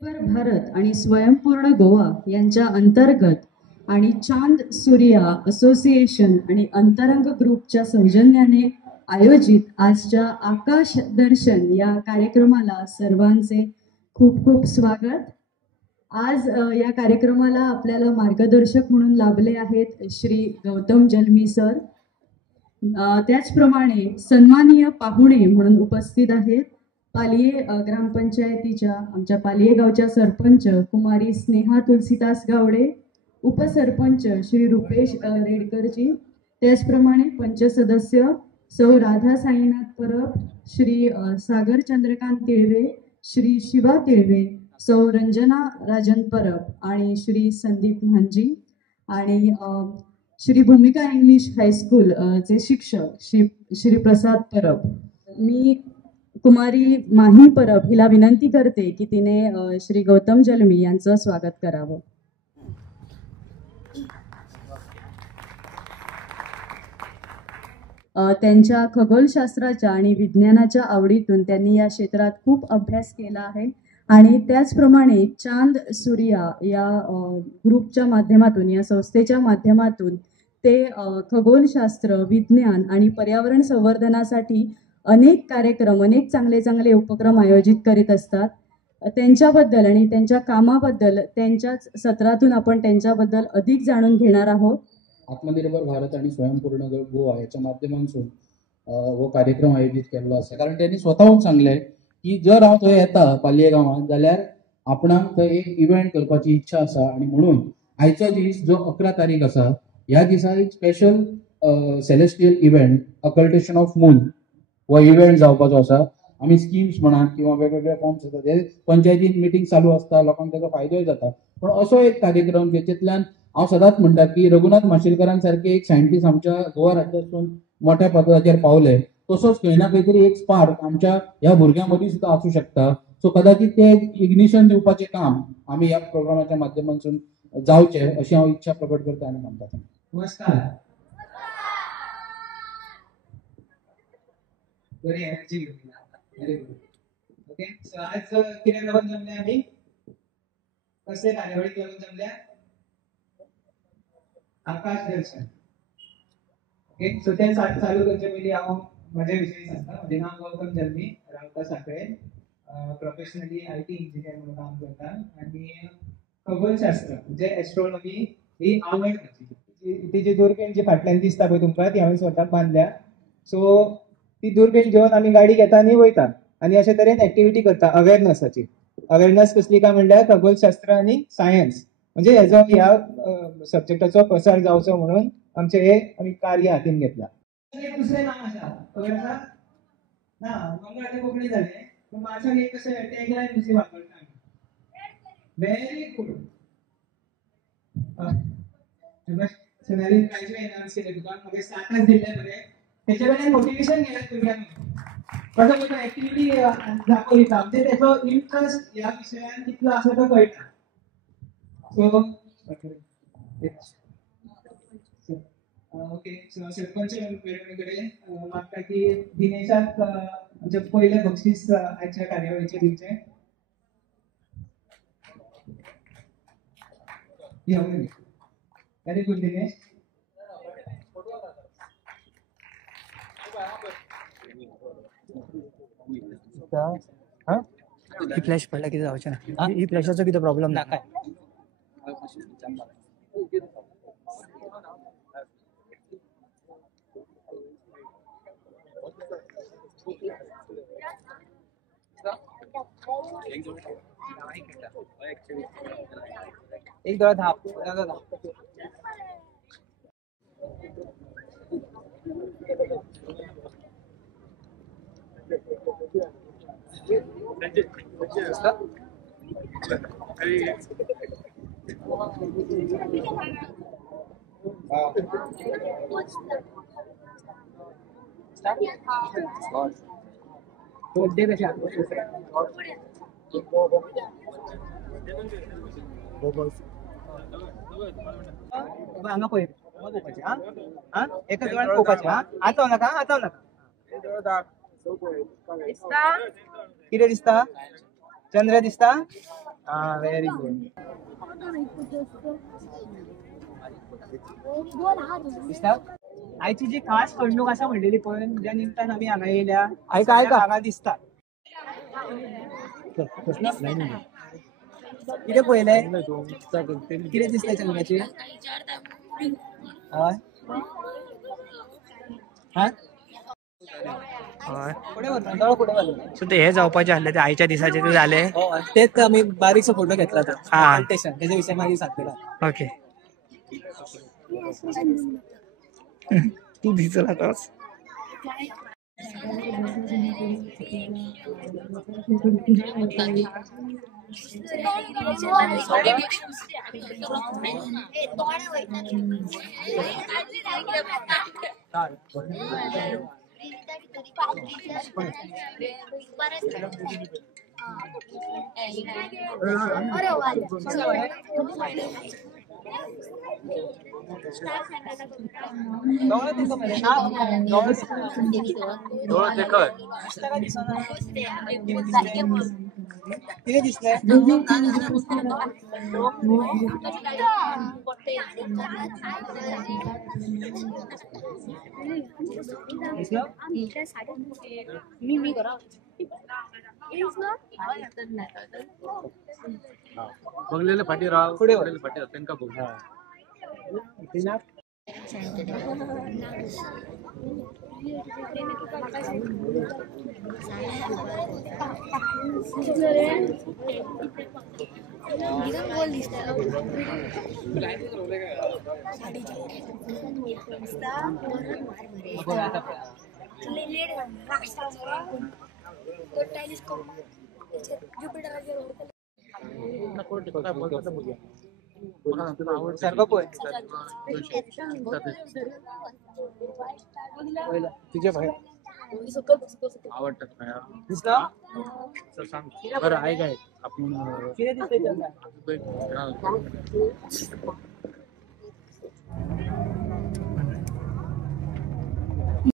भारत आणि स्वयंपूर्ण गोवा यांच्या अंतर्गत आणि चांद सूर्या असोसिएशन आणि अंतरंग ग्रुपच्या सौजन्याने आयोजित आजच्या आकाश दर्शन या कार्यक्रमाला सर्वांचे खूप खूप स्वागत. आज या कार्यक्रमाला आपल्याला मार्गदर्शक म्हणून लाभले आहेत श्री गौतम जलमी सर. त्याचप्रमाणे सन्माननीय पाहुणे म्हणून उपस्थित आहेत पालिये ग्रामपंचायतीच्या आमच्या पालिये गावच्या सरपंच कुमारी स्नेहा तुलसीदास गावडे, उपसरपंच श्री रुपेश रेडकरजी, त्याचप्रमाणे पंच सदस्य सौ राधा साईनाथ परब, श्री सागर चंद्रकांत तिळवे, श्री शिवा तिळवे, सौ रंजना राजन परब आणि श्री संदीप म्हांजी आणि श्री भूमिका इंग्लिश हायस्कूल चे शिक्षक श्री प्रसाद परब. मी कुमारी माही परब हिला विनंती करते की तिने श्री गौतम जलमी यांचं स्वागत करावं. त्यांच्या खगोलशास्त्राच्या आणि विज्ञानाच्या आवडीतून त्यांनी या क्षेत्रात खूप अभ्यास केला आहे आणि त्याचप्रमाणे चांद सूर्या या ग्रुपच्या माध्यमातून या संस्थेच्या माध्यमातून ते खगोलशास्त्र, विज्ञान आणि पर्यावरण संवर्धनासाठी अनेक कार्यक्रम, अनेक चांगले चांगले उपक्रम आयोजित करीत असतात. त्यांच्याबद्दल आणि त्यांच्या कामाबद्दल त्यांच्याच सत्रातून आपण त्यांच्याबद्दल अधिक जाणून घेणार आहोत. आत्मनिर्भर भारत आणि स्वयंपूर्ण गोवा याच्या माध्यमातून हो कार्यक्रम आयोजित केलेलो आसा. कारण त्यांनी स्वतःहून सांगले की जर हांव थंय येता पालये गांवांत जाल्यार आपणाक थंय एक इव्हेंट करपाची इच्छा आसा आणि म्हणून आयचो दीस जो 11 तारीख आसा ह्या दिसा एक special celestial event occultation of moon हो इव्हेंट जावपाचो आसा. आमी स्किम्स म्हणा किंवा वेगवेगळे फॉर्म्स आसा ते पंचायतीन मिटींग चालू आसता, लोकांक ताचो फायदोय जाता. पण असो एक कार्यक्रम जेतूंतल्यान हांव सदांच म्हणटा की रघुनाथ माशेलकरां सारखे एक सायंटिस्ट आमच्या गोवा राज्यांतसून मोठ्या पदाचेर पावले, तसोच खंय ना खंय तरी एक स्पार्क आमच्या ह्या भुरग्यां मदीं सुद्दां आसूं शकता. सो कदाचित ते इग्निशन दिवपाचें काम आमी ह्या प्रोग्रामाच्या माध्यमातून जावचें अशी हांव इच्छा प्रकट करता आनी म्हणटा. नमस्कार. बरी एनर्जी घेतली. Very good. ओके, सो आज कितें लागून जमले आमी, कसले कार्यावळीक लागून जमल्या? आकाश दर्शन. ओके, सो ते चालू करचे पयलीं हांव म्हजे विशयी सांगता. म्हजें नांव गौतम जल्मी, रावता सांखळे. प्रोफेशनली IT इंजिनियर म्हणून काम करता आनी खगोलशास्त्र म्हणजे एस्ट्रोनॉमी ही आवड म्हजी. ती जी दुर्बीण जी फाटल्यान दिसता पळय तुमकां ती हांवें स्वताक बांदल्या. सो ती दुर्बीण घेवन आमी गाडी घेता आनी वयता आनी अशे तरेन एक्टिविटी करता अवेरनसाची. अवेरनस कसली काय म्हणल्यार खगोलशास्त्र आनी सायन्स म्हणजे हेजो ह्या सब्जेक्टाचो प्रसार जावचो म्हणून आमचे हे आमी कार्य हातीन घेतला. दुसरें नांव आसा खबर आसा ना, मंगळ ते कोंकणी जालें पूण माझ्या एक कशें टॅगलायन दुसरी वापरता. Very good. Salary prize announce केले तुका मागीर स्टार्टर्स दिल्ले बरे त्याच्या वेळेला मोटिवेशन घेयात भुरग्यांक कसो कसो एक्टिविटी दाखयता म्हणजे त्याचो इंटरेस्ट ह्या विशयान कितलो आसा तो कळटा. सो ओके, सो सरपंच मॅडमीकडे मागता की दिनेशाक म्हणजे पहिले बक्षीस आजच्या कार्यावळीचे दिवचे. Very good Dinesh. ही फ्लॅश पडला किती जावचे ना, ही फ्लॅशाचा किती प्रॉब्लेम ना काय. एक 10 हांगा पळय एकच वेळान पळोवपाचें. आतां नाका. कितें दिसता? चंद्र दिसता? हा व्हेरी गुड. आईची जी खास खडणूक असा म्हणलेली पण ज्या निमतान आम्ही हांगा येयल्या आई काय का? हांगा दिसता. कितें पळयलें? कितें दिसलें चलम्याची? हय हा पुढे वरता तळ पुढे वरता. सो ते हे जावपाचे आसले ते आईच्या दिसाचे ते झाले. तेच आम्ही बारीकसो फोटो घेतला तो हा. प्रेझेंटेशन त्याच्या विषयी माहिती सांगतला. ओके. तू दिसला तोच. किती दिसले? बघलेले फाटी राव पुढे बघलेले फाटी त्यांना बघ. सर्व पोय तुझ्या बाहेर आवडतात काय दिसला? सांग बरं आहे काय आपण किती दिसले?